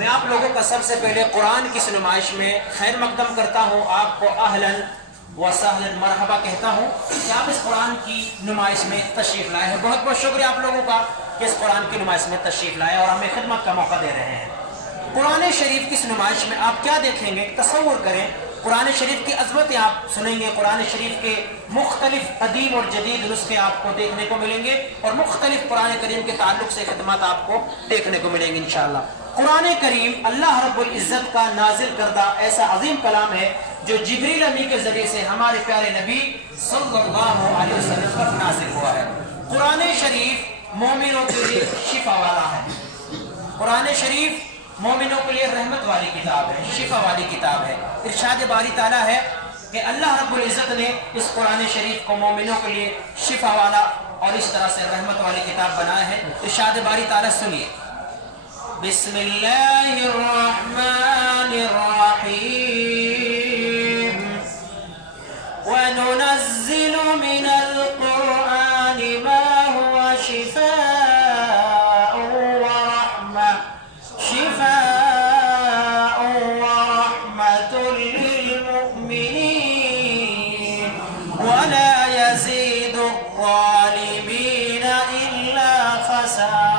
میں آپ لوگوں کا سب سے پہلے قرآن کی اس نمائش میں خیر مقدم کرتا ہوں، آپ کو اہلاً و سہلاً مرحبا کہتا ہوں کہ آپ اس قرآن کی نمائش میں تشریف لائے ہیں۔ بہت بہت شکریہ آپ لوگوں کا کہ اس قرآن کی نمائش میں تشریف لائے اور ہمیں خدمت کا موقع دے رہے ہیں۔ قرآن شریف کی اس نمائش میں آپ کیا دیکھیں گے؟ تصور کریں، قرآن شریف کی عظمتیں آپ سنیں گے، قرآن شریف کے مختلف قدیم اور جدید نسخے آپ کو دیکھنے کو ملیں گے اور مختلف قرآن کریم کے تعلق سے خدمات آپ کو دیکھنے کو ملیں گے انشاءاللہ۔ قرآن کریم اللہ رب العزت کا نازل کردہ ایسا عظیم کلام ہے جو جبریل امی کے ذریعے سے ہمارے پیارے نبی صلی اللہ علیہ وسلم پر نازل ہوا ہے۔ قرآن شریف مومنوں کے لیے شفا والا ہے، قرآن شریف مومنوں کے لیے رحمت والی کتاب ہے، شفا والی کتاب ہے۔ ارشاد باری تعالیٰ ہے کہ اللہ رب العزت نے اس قرآن شریف کو مومنوں کے لیے شفا والا اور اس طرح سے رحمت والی کتاب بنایا ہے۔ ارشاد باری تعالیٰ سنیے، بسم اللہ الرحمن الرحیم وَنُنَزِّلُ مِنَ الْقُرْآنِ مَا هُوَ شِفَاءٌ وَرَحْمَةٌ لِّلْمُؤْمِنِينَ وَلَا يَزِيدُ الظَّالِمِينَ إِلَّا خَسَارًا۔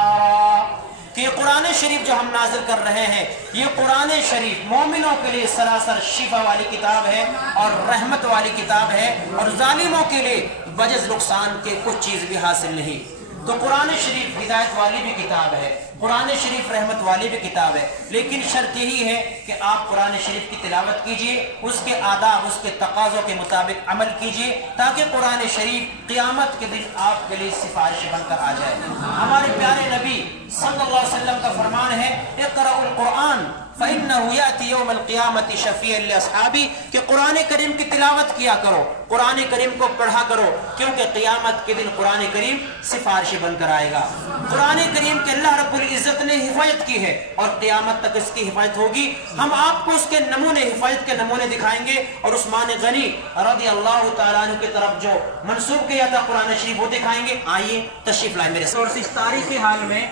کہ قرآن شریف جو ہم نازل کر رہے ہیں، یہ قرآن شریف مومنوں کے لیے سراسر شفا والی کتاب ہے اور رحمت والی کتاب ہے، اور ظالموں کے لیے بجز نقصان کے کچھ چیز بھی حاصل نہیں۔ تو قرآن شریف ہدایت والی بھی کتاب ہے، قرآن شریف رحمت والی بھی کتاب ہے، لیکن شرط یہی ہے کہ آپ قرآن شریف کی تلاوت کیجئے، اس کے آداب، اس کے تقاضوں کے مطابق عمل کیجئے، تاکہ قرآن شریف قیامت کے دن آپ کے لیے سفارش بن کر آ جائے۔ ہمارے پیارے نبی صلی اللہ علیہ وسلم کا فرمان ہے، اقرأوا القرآن فَإِنَّهُ يَأْتِي يَوْمَ الْقِيَامَةِ شَفِيعًا لِأَصْحَابِهِ، کہ قرآن کریم کی تلاوت کیا کرو، قرآن کریم کو پڑھا کرو، کیونکہ قیامت کے دن قرآن کریم سفارشی بن کر آئے گا۔ قرآن کریم کے اللہ رب العزت نے حفاظت کی ہے اور قیامت تک اس کی حفاظت ہوگی۔ ہم آپ کو اس کے نمونے، حفاظت کے نمونے دکھائیں گے، اور عثمان غنی رضی اللہ تعالیٰ عنہ کی طرف جو منسوب کیا تھا قرآن شریف وہ دکھائیں گے۔ آئیے تشریف لائیں میرے ساتھ۔ اس تاریخی حال میں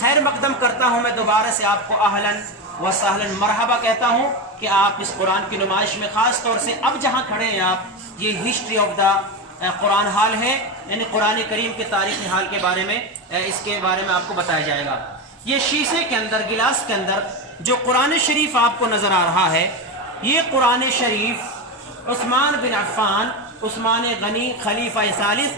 خیر مقدم کرتا ہوں میں دوبارہ سے آپ کو اہلاً و سہلاً مرحبا کہتا ہوں کہ آپ اس قرآن کی نمائش میں خاص طور سے اب جہاں کھڑے ہیں آپ، یہ ہسٹری آف دا قرآن حال ہے، یعنی قرآن کریم کے تاریخی حال کے بارے میں، اس کے بارے میں آپ کو بتایا جائے گا۔ یہ شیشے کے اندر، گلاس کے اندر جو قرآن شریف آپ کو نظر آ رہا ہے، یہ قرآن شریف عثمان بن عفان، عثمان غنی خلیفہ ثالث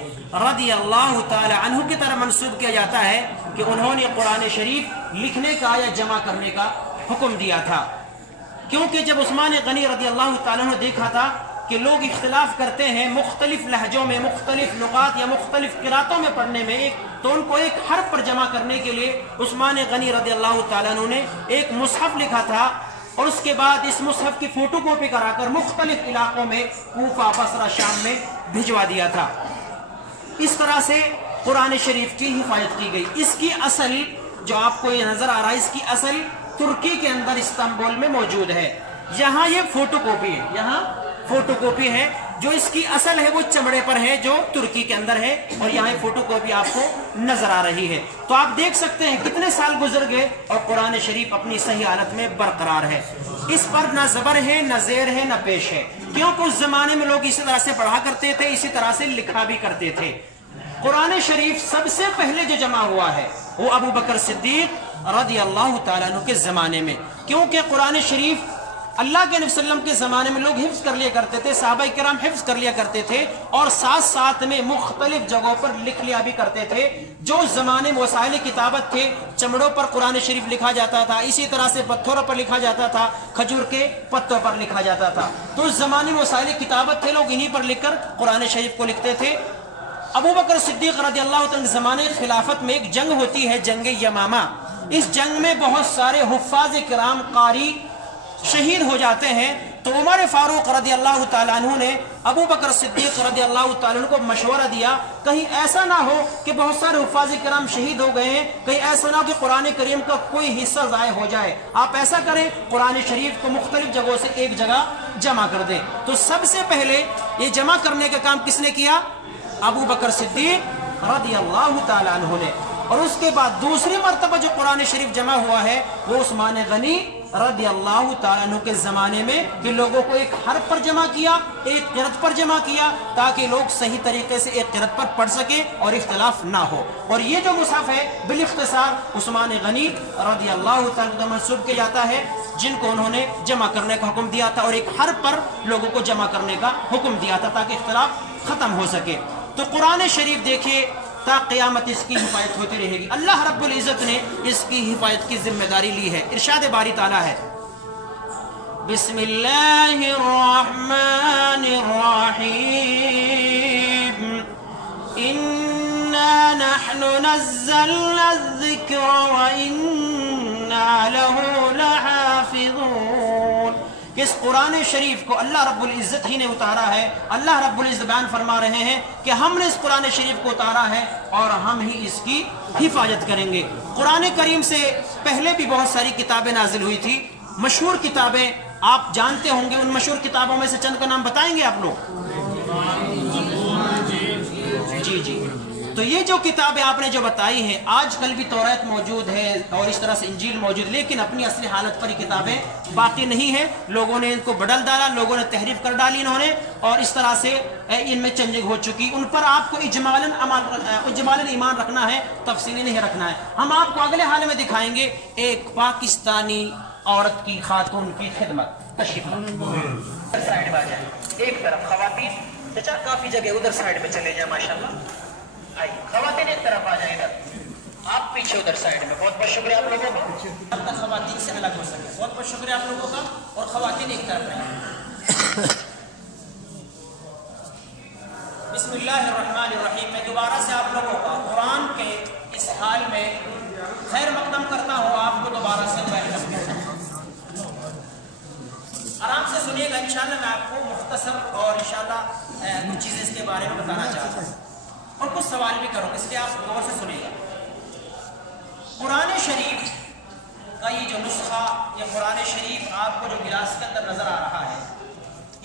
رضی اللہ تعالی عنہ کی طرف منسوب کیا جاتا ہے کہ انہوں نے قرآن شریف لکھنے کا یا جمع کرنے کا حکم دیا تھا، کیونکہ جب عثمان غنی رضی اللہ تعالیٰ نے دیکھا تھا کہ لوگ اختلاف کرتے ہیں مختلف لہجوں میں، مختلف نقاط یا مختلف قراتوں میں پڑھنے میں، تو ان کو ایک حرف پر جمع کرنے کے لیے عثمان غنی رضی اللہ تعالیٰ نے ایک مصحف لکھا تھا، اور اس کے بعد اس مصحف کی فوٹو کاپی کرا کر مختلف علاقوں میں، کوفہ، بصرہ، شام میں بھجوا دیا تھا۔ اس طرح سے قرآن شریف کی حفاظت کی گئی۔ اس کی اصل جو آپ کو یہ نظر آ رہا ہے، اس کی اصل ترکی کے اندر استنبول میں موجود ہے۔ یہاں یہ فوٹو کاپی ہے، یہاں فوٹو کاپی ہے، جو اس کی اصل ہے وہ چمڑے پر ہے جو ترکی کے اندر ہے، اور یہاں فوٹو کاپی آپ کو نظر آ رہی ہے۔ تو آپ دیکھ سکتے ہیں کتنے سال گزر گئے اور قرآن شریف اپنی صحیح حالت میں برقرار ہے۔ اس پر نہ زبر ہے، نہ زیر ہے، نہ پیش ہے، کیونکہ اس زمانے میں لوگ اسی طرح سے پڑھا کرتے تھے، اسی طرح سے لکھا بھی کرتے تھے۔ قرآن شریف سب سے پہلے جو جمع ہوا ہے وہ ابو بکر صدیق رضی اللہ تعالیٰ عنہ کے زمانے میں، کیونکہ قرآن شریف اللہ کے نبی صلی اللہ علیہ وسلم کے زمانے میں لوگ حفظ کر لیا کرتے تھے، صحابہ کرام حفظ کر لیا کرتے تھے، اور ساتھ ساتھ میں مختلف جگہوں پر لکھ لیا بھی کرتے تھے۔ جو زمانے میں وسائل کتابت تھے، چمڑوں پر قرآن شریف لکھا جاتا تھا، اسی طرح سے پتھروں پر لکھا جاتا تھا، کھجور کے پتوں پر لکھا جاتا تھا۔ تو اس زمانے میں وسائل کتابت تھے، لوگ انہی پر لکھ کر قرآن شریف کو لکھتے تھے۔ ابو بکر صدیق رضی اللہ عنہ کے زمانے خلافت میں ایک جنگ ہوتی ہے، جنگ یمامہ۔ اس جنگ میں بہت سارے حفاظ کرام، قاری شہید ہو جاتے ہیں، تو عمر فاروق رضی اللہ تعالیٰ عنہ نے ابو بکر صدیق رضی اللہ تعالیٰ عنہ کو مشورہ دیا، کہیں ایسا نہ ہو کہ بہت سارے حفاظ کرام شہید ہو گئے ہیں، کہیں ایسا نہ ہو کہ قرآن کریم کا کوئی حصہ ضائع ہو جائے، آپ ایسا کریں قرآن شریف کو مختلف جگہوں سے ایک جگہ جمع کر دیں۔ تو سب سے پہلے یہ جمع کرنے کا کام کس نے کیا؟ ابو بکر صدیق رضی اللہ تعالیٰ عنہ نے۔ اور اس کے بعد دوسری مرتبہ جو قرآن شریف جمع ہوا ہے وہ عثمان غنی رضی اللہ تعالیٰ عنہ کے زمانے میں، کہ لوگوں کو ایک حرف پر جمع کیا، ایک قرأت پر جمع کیا، تاکہ لوگ صحیح طریقے سے ایک قرأت پر پڑھ سکیں اور اختلاف نہ ہو. اور یہ جو مصحف ہے بالاختصار عثمان غنی رضی اللہ تعالیٰ عنہ منسوب کیا جاتا ہے، جن کو انہوں نے جمع کرنے کا حکم دیا تھا اور ایک حرف پر لوگوں کو جمع کرنے کا حکم دیا تھا تاکہ اختلاف ختم ہو سکے. تو قرآن شریف دیکھیے تا قیامت اس کی حفاظت ہوتی رہے گی. اللہ رب العزت نے اس کی حفاظت کی ذمہ داری لی ہے. ارشاد باری تعالیٰ ہے بسم اللہ الرحمن الرحیم انا نحن نزلنا الذکر وانا له لحافظون. اس قرآن شریف کو اللہ رب العزت ہی نے اتارا ہے. اللہ رب العزت بیان فرما رہے ہیں کہ ہم نے اس قرآن شریف کو اتارا ہے اور ہم ہی اس کی حفاظت کریں گے. قرآن کریم سے پہلے بھی بہت ساری کتابیں نازل ہوئی تھی، مشہور کتابیں آپ جانتے ہوں گے. ان مشہور کتابوں میں سے چند کا نام بتائیں گے آپ لوگ؟ جی. تو یہ جو کتابیں آپ نے جو بتائی ہیں، آج کل بھی توریت موجود ہے اور اس طرح سے انجیل موجود، لیکن اپنی اصلی حالت پر یہ کتابیں باقی نہیں ہیں. لوگوں نے ان کو بدل ڈالا، لوگوں نے تحریف کر ڈالی انہوں نے، اور اس طرح سے ان میں چینجنگ ہو چکی. ان پر آپ کو اجمالاً ایمان رکھنا ہے، تفصیلی نہیں رکھنا ہے. ہم آپ کو اگلے حال میں دکھائیں گے ایک پاکستانی عورت کی، خاتون کی خدمت. تشریف سائڈ میں آ جائیں، ایک طرف خواتین، چچا کافی جگہ ادھر سائڈ میں چلے جائیں. ماشاءاللہ آئیے، خواتین ایک طرف آ جائیں، ادھر آپ پیچھے ادھر سائڈ میں. بہت بہت شکریہ آپ لوگوں کا، اب تک خواتین سے الگ ہو سکے. بہت بہت شکریہ آپ لوگوں کا. اور خواتین ایک طرف رہیں. بسم اللہ الرحمن الرحیم. میں دوبارہ سے آپ لوگوں کا قرآن کے اس حال میں خیر مقدم کرتا ہوں. آپ کو دوبارہ سے ویلکم کرتا ہوں. آرام سے سنیے گا. انشاءاللہ میں آپ کو مختصر اور انشاءاللہ کچھ چیزیں اس کے بارے میں بتانا چاہتا ہوں اور کچھ سوال بھی کروں، اس لیے آپ غور سے سنیے گا. قرآن شریف کا یہ جو نسخہ، یہ قرآن شریف آپ کو جو گلاس کے اندر نظر آ رہا ہے،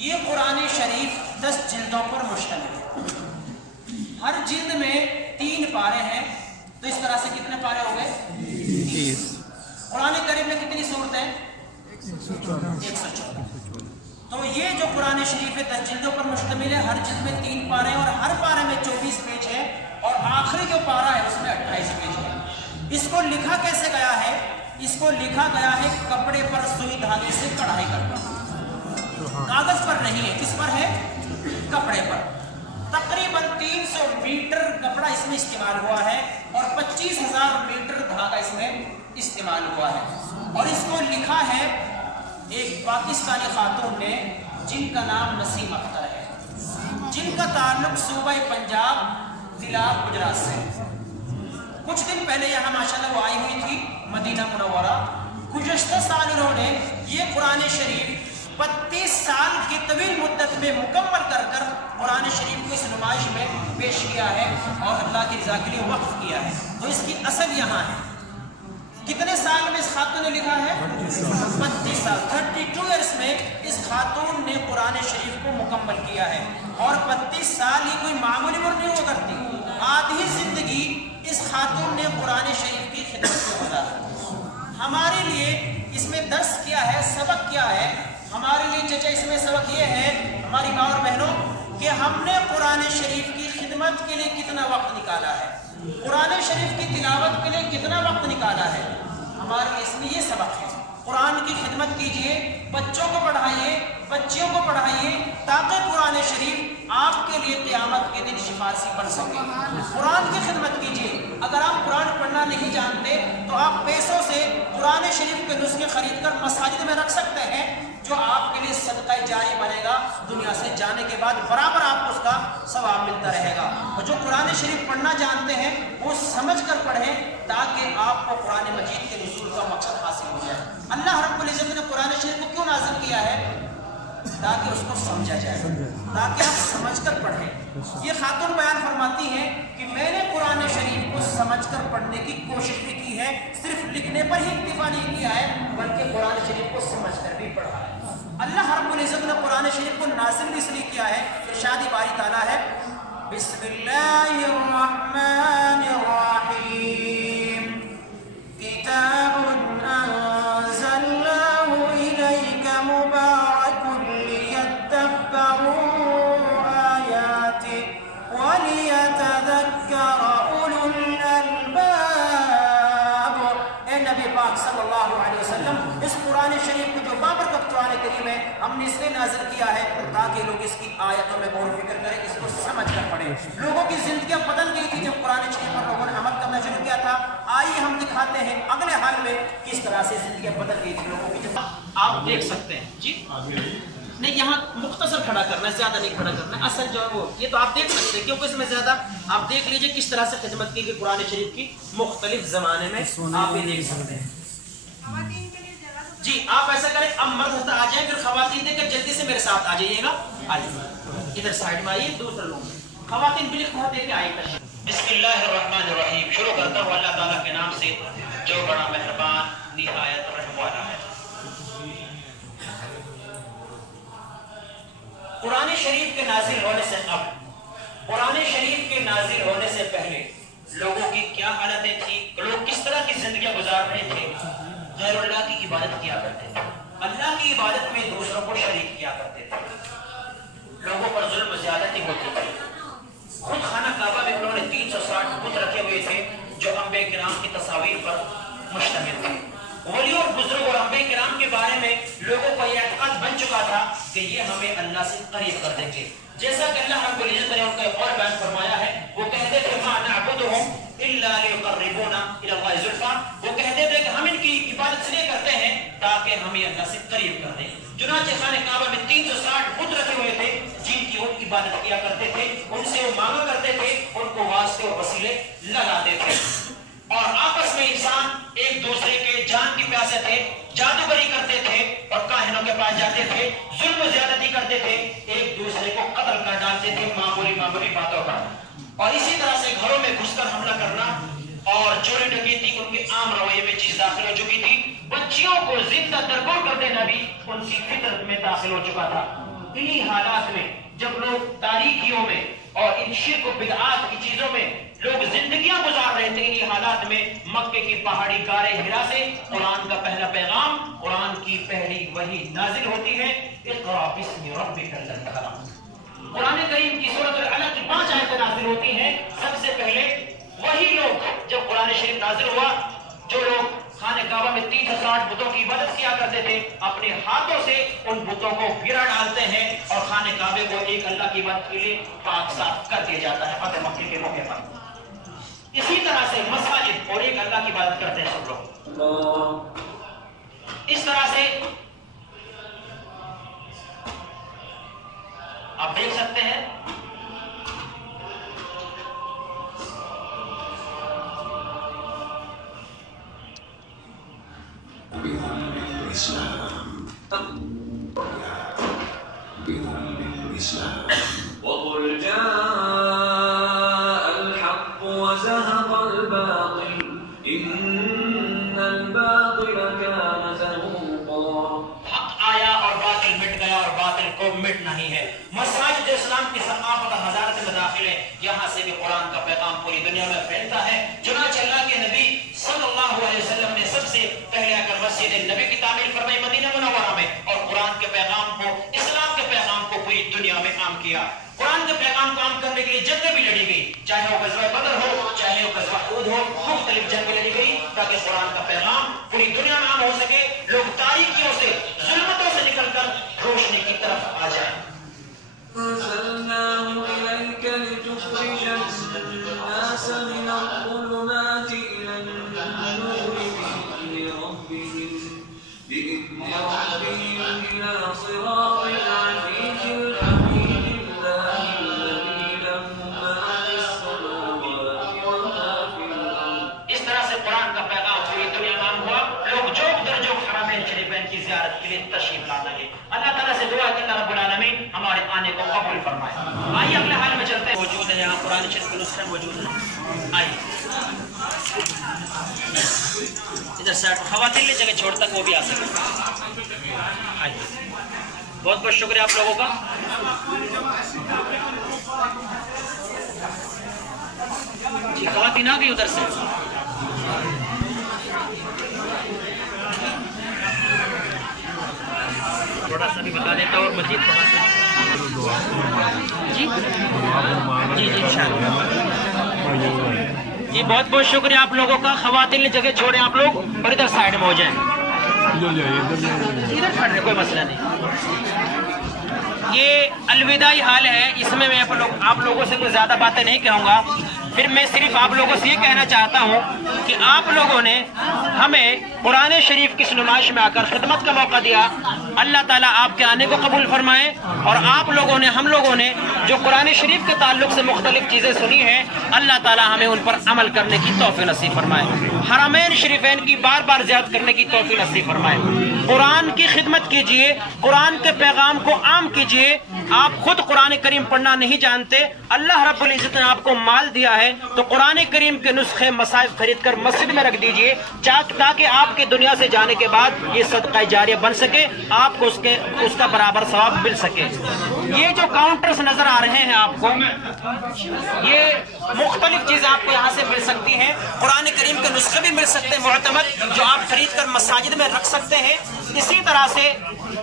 یہ قرآن شریف 10 جلدوں پر مشتمل ہے. ہر جلد میں 3 پارے ہیں. تو اس طرح سے کتنے پارے ہو گئے؟ 30. قرآن کریم میں کتنی سورتیں؟ 114. تو یہ جو قرآن شریف ہے 10 جلدوں پر مشتمل ہے. ہر جلد میں 3 پارے ہیں اور ہر پارے میں 24 پیج ہے اور آخری جو پارہ ہے اس میں 28 پیج ہے. اس کو لکھا کیسے گیا ہے؟ اس کو لکھا گیا ہے کپڑے پر سوئی دھاگے سے کڑھائی کر کے. کاغذ پر نہیں ہے. کس پر ہے؟ کپڑے پر. تقریباً 300 میٹر کپڑا اس میں استعمال ہوا ہے اور 25,000 میٹر دھاگا اس میں استعمال ہوا ہے. اور اس کو لکھا ہے ایک پاکستانی خاتون نے جن کا نام نسیم اختر ہے، جن کا تعلق صوبہ پنجاب ضلع گجرات سے. کچھ دن پہلے یہاں ماشاءاللہ وہ آئی ہوئی تھی مدینہ منورہ. گزشتہ سال انہوں نے یہ قرآن شریف 32 سال کی طویل مدت میں مکمل کر قرآن شریف کو اس نمائش میں پیش کیا ہے اور اللہ کی رضا کے لیے وقف کیا ہے. تو اس کی اصل یہاں ہے. کتنے سال میں اس خاتون نے لکھا ہے؟ 32 سال. 32 ایئرس میں اس خاتون نے قرآن شریف کو مکمل کیا ہے. اور 32 سال ہی کوئی معمولی عمر نہیں ہو کرتی. آدھی زندگی اس خاتون نے قرآن شریف کی خدمت میں گزاری. ہمارے لیے اس میں درس کیا ہے، سبق کیا ہے؟ ہمارے لیے چچا اس میں سبق یہ ہے ہماری ماں اور بہنوں کہ ہم نے قرآن شریف کی خدمت کے لیے کتنا وقت نکالا ہے، قرآن شریف کی تلاوت کے لیے کتنا وقت نکالا ہے. ہمارے لیے اس میں یہ سبق ہے. قرآن کی خدمت کیجئے، بچوں کو پڑھائیے، بچیوں کو پڑھائیے، تاکہ قرآن شریف آپ کے لیے قیامت کے دن شفاعی بن سکے. قرآن کی خدمت کیجئے. اگر آپ قرآن پڑھنا نہیں جانتے تو آپ پیسوں سے قرآن شریف کے نسخے خرید کر مساجد میں رکھ سکتے ہیں، جو آپ کے لیے صدقہ جاری بنے گا. دنیا سے جانے کے بعد برابر آپ کو اس کا ثواب ملتا رہے گا. اور جو قرآن شریف پڑھنا جانتے ہیں وہ سمجھ کر پڑھیں تاکہ آپ کو قرآن مجید کے نزول کا مقصد حاصل ہو جائے. اللہ رب العزت نے قرآن شریف کو کیوں نازل کیا ہے؟ تاکہ اس کو سمجھا جائے، تاکہ آپ سمجھ کر پڑھیں. یہ خاتون بیان فرماتی ہیں کہ میں نے قرآن شریف کو سمجھ کر پڑھنے کی کوشش بھی کی ہے، صرف لکھنے پر ہی اکتفا نہیں کیا ہے بلکہ قرآن شریف کو سمجھ کر بھی پڑھا ہے. اللہ رب العزت نے قرآن شریف کو نازل بھی اس لیے کیا ہے. ارشاد باری تعالیٰ ہے بسم اللہ الرحمن الرحیم اس قرآن شریف کی جو بابرکت قرآن کریم ہے ہم نے اس لیے نازل کیا ہے تاکہ لوگ اس کی آیتوں میں غور و فکر کریں، اس کو سمجھ کر پڑھیں۔ لوگوں کی زندگیاں بدل گئی تھی جب قرآن شریف پر لوگوں نے عمل کرنا شروع کیا تھا۔ آئیے ہم دکھاتے ہیں اگلے حال میں کس طرح سے زندگیاں بدل گئی تھی لوگوں کی۔ آپ دیکھ سکتے ہیں جی نہیں، یہاں مختصر کھڑا کرنا ہے، زیادہ نہیں کھڑا کرنا ہے۔ اصل جو ہے وہ یہ تو آپ دیکھ سکتے ہیں کیونکہ اس میں زیادہ آپ دیکھ لیجئے کس طرح سے خدمت کی گئی قرآن شریف کی مختلف زمانے میں، آپ یہ دیکھ سکتے ہیں جی۔ آپ ایسا کریں اب مرد ہوتا آ جائیں، پھر خواتین دیکھ کر جلدی سے میرے ساتھ آ جائیے گا۔ آئیے ادھر سائڈ میں آئیے، دوسرے لوگ خواتین بلک بہت دے کے آئے گا۔ بسم اللہ الرحمن الرحیم، شروع کرتا ہوں اللہ تعالیٰ کے نام سے جو بڑا مہربان نہایت رحم والا ہے۔ قرآن شریف کے نازل ہونے سے قبل، قرآن شریف کے نازل ہونے سے پہلے لوگوں کی کیا حالتیں تھیں، لوگ کس طرح کی زندگیاں گزار رہے تھے؟ غیر اللہ کی عبادت کیا کرتے تھے، اللہ کی عبادت میں دوسروں کو شریک کیا کرتے تھے، لوگوں پر ظلم و زیادتی ہوتی تھی۔ خود خانہ کعبہ میں انہوں نے 360 بت رکھے ہوئے تھے جو انبیاء کرام کی تصاویر پر مشتمل تھے۔ ولیوں اور بزرگ اور انبیاء کرام کے بارے میں لوگوں کو یہ اعتقاد بن چکا تھا کہ یہ ہمیں اللہ سے قریب کر دیں گے، جیسا کہ اللہ رب العزت نے ان کا ایک اور بیان فرمایا ہے۔ وہ کہتے تھے ما نعبدهم الا ليقربونا الى الله زلفى، وہ کہتے تھے کہ ہم ان کی عبادت اس لیے کرتے ہیں تاکہ ہمیں اللہ سے قریب کر دیں۔ چنانچہ خانہ کعبہ میں 360 بت رکھے ہوئے تھے جن کی وہ عبادت کیا کرتے تھے، ان سے وہ مانگا کرتے تھے، ان کو واسطے اور وسیلے لگاتے تھے، اور آپس میں انسان ایک دوسرے کے جان کی پیاسے تھے، جادوگری کرتے تھے اور کاہنوں کے پاس جاتے تھے، ظلم و زیادتی کرتے تھے، ایک دوسرے کو قتل کر ڈالتے تھے معمولی باتوں پر، اور اسی طرح سے گھروں میں گھس کر حملہ کرنا اور چوری ڈکیتی ان کے عام رویے میں چیز داخل ہو چکی تھی۔ بچیوں کو زندہ درگور کر دینا بھی ان کی فطرت میں داخل ہو چکا تھا۔ انہی حالات میں جب لوگ تاریکیوں میں اور ان شرک و بدعات کی چیزوں میں لوگ زندگیاں گزار رہے تھے، انہی حالات میں مکے کی پہاڑی غار ہرا سے قرآن کا پہلا پیغام، قرآن کی پہلی وحی نازل ہوتی ہے۔ اقرأ باسم ربک الذی خلق، قرآن کریم کی سورۃ العلق کی 5 آیتیں نازل ہوتی ہیں۔ سب سے پہلے وہی لوگ جب قرآن شریف نازل ہوا، جو لوگ خانہ کعبہ میں 360 بتوں کی عبادت کیا کرتے تھے، اپنے ہاتھوں سے ان بتوں کو گرا ڈالتے ہیں اور خانہ کعبے کو ایک اللہ کی عبادت کے لیے پاک صاف کر دیا جاتا ہے فتح مکہ کے موقع پر۔ اسی طرح سے مساجد اور ایک اللہ کی عبادت کرتے ہیں سب لوگ۔ اس طرح سے آپ دیکھ سکتے ہیں وقل جاء الحق وزهق الباطل إن الباطل كان زهوقا، حق آیا اور باطل مٹ گیا اور باطل کو مٹ نہیں ہے۔ مساجد اسلام کی ثقافت اور حضارت میں داخل ہے، یہاں سے بھی قرآن کا پیغام پوری دنیا میں پھیلتا ہے۔ چنانچہ اللہ کے نبی صلی اللہ علیہ وسلم نے سب سے پہلے آ کر مسجد نبی کی تعمیر فرمائی مدینہ منورہ میں، اور قرآن کے پیغام کو، اسلام کے پیغام کو پوری دنیا میں عام کیا۔ قرآن کے پیغام کو عام کرنے کے لیے جنگیں بھی لڑی گئی، چاہے وہ غزوہ بدر ہو، چاہے وہ غزوہ احد ہو، مختلف جنگیں لڑی گئی تاکہ قرآن کا پیغام پوری دنیا میں عام ہو سکے، لوگ تاریکیوں سے، ظلمتوں سے نکل کر روشنی کی طرف آ جائیں۔ أرسلناه إليك لتخرج الناس من الظلمات إلى النور بإذن ربهم إلى صراط العزيز الحميد الله الذي له ما في السماوات وما في الأرض۔ اس طرح سے قرآن کا پیغام پوری دنیا میں عام ہوا، لوگ جوک در جوک حرمین شریفین کی زیارت کے لیے تشریف لانے لگے۔ اللہ تعالیٰ سے دعا کہ اللہ رب العالمین ہمارے آنے کو قبول فرمائے۔ آئیے اگلے حال میں چلتے ہیں، موجود ہے یہاں قرآن شریف کے نسخے موجود ہیں۔ آئیے ادھر سائڈ خواتین لی جگہ چھوڑ تک وہ بھی آ سکے۔ آئیے، بہت بہت شکریہ آپ لوگوں کا۔ جی خواتین آ گئی ادھر سے۔ تھوڑا سا بھی بتا دیتا اور مزید تھوڑا سا جی جی جی انشاءاللہ جی بہت بہت شکریہ آپ لوگوں کا۔ خواتین جگہ چھوڑیں آپ لوگ اور ادھر سائڈ میں ہو جائیں۔ ادھر کھڑ رہے کوئی مسئلہ نہیں. یہ الوداعی حال ہے، اس میں آپ لوگوں سے کوئی زیادہ باتیں نہیں کہوں گا. پھر میں صرف آپ لوگوں سے یہ کہنا چاہتا ہوں کہ آپ لوگوں نے ہمیں قرآن شریف کی نمائش میں آ کر خدمت کا موقع دیا. اللہ تعالیٰ آپ کے آنے کو قبول فرمائے. اور آپ لوگوں نے، ہم لوگوں نے جو قرآن شریف کے تعلق سے مختلف چیزیں سنی ہیں، اللہ تعالیٰ ہمیں ان پر عمل کرنے کی توفیق نصیب فرمائے. حرمین شریفین کی بار بار زیارت کرنے کی توفیق نصیب فرمائے. قرآن کی خدمت کیجئے، قرآن کے پیغام کو عام کیجئے. آپ خود قرآن کریم پڑھنا نہیں جانتے، اللہ رب العزت نے آپ کو مال دیا ہے تو قرآن کریم کے نسخے مصاحف خرید کر مسجد میں رکھ دیجئے، تاکہ آپ کے دنیا سے جانے کے بعد یہ صدقہ جاریہ بن سکے، آپ کو اس کا برابر ثواب مل سکے. یہ جو کاؤنٹرز نظر آ رہے ہیں آپ کو، یہ مختلف چیزیں آپ کو یہاں سے مل سکتی ہیں. قرآن کریم کے نسخے بھی مل سکتے ہیں معتمد، جو آپ خرید کر مساجد میں رکھ سکتے ہیں. اسی طرح سے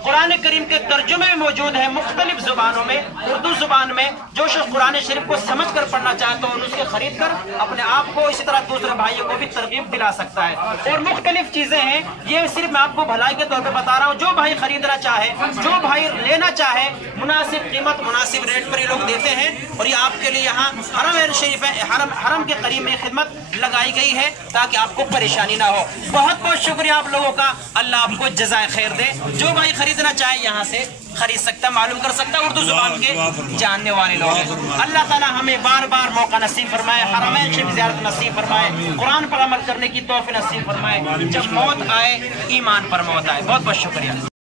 قرآن کریم کے ترجمے بھی موجود ہیں مختلف زبانوں میں. اردو زبان میں جو شخص قرآن شریف کو سمجھ کر پڑھنا چاہے تو ان سے خرید کر اپنے آپ کو، اسی طرح دوسرے بھائیوں کو بھی ترغیب دلا سکتا ہے. اور مختلف چیزیں ہیں، یہ صرف میں آپ کو بھلائی کے طور پہ بتا رہا ہوں. جو بھائی خریدنا چاہے، جو بھائی لینا چاہے، مناسب قیمت مناسب ریٹ پر یہ لوگ دیتے ہیں. اور یہ آپ کے لیے یہاں حرم شریف حرم کے قریب میں خدمت لگائی گئی ہے تاکہ آپ کو پریشانی نہ ہو. بہت بہت شکریہ آپ لوگوں کا، اللہ آپ کو جزائے خیر دے. جو بھائی خریدنا چاہے یہاں سے خرید سکتا، معلوم کر سکتا. اردو زبان کے جاننے والے لوگ ہیں. اللہ تعالیٰ ہمیں بار بار موقع نصیب فرمائے، حرمین شریف زیارت نصیب فرمائے، قرآن پر عمل کرنے کی توفیق نصیب فرمائے. جب موت آئے ایمان پر موت آئے. بہت بہت شکریہ.